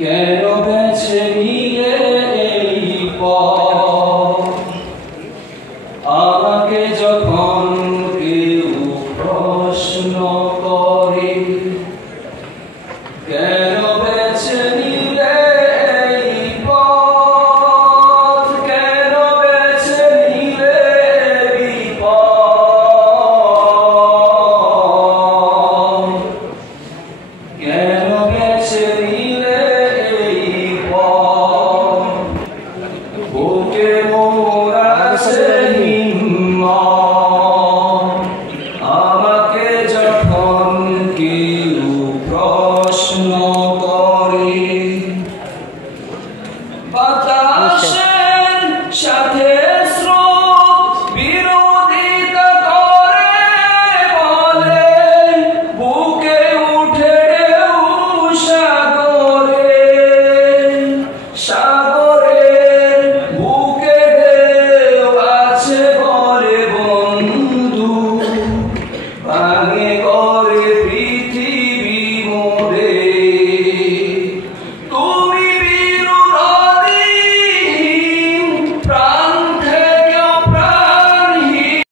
কেন বেছে নিলে এই পথ? আমাকে যখন কেউ প্রশ্ন করে, কেন বেছে নিলে এই পথ? কেন বেছে নিলে বিপদ? কেন বেছে নিলে এই পথ? বুকে মোর আছে হিম্মত, আমাকে যখন কেউ প্রশ্ন করে। বাতাসের সাথে স্রোত বিরোধিতা করে, বলে বুকে উঠে ঢেউ সাগরে। সাগরের বুকে ঢেউ আছে বলে বন্ধু, ভাঙে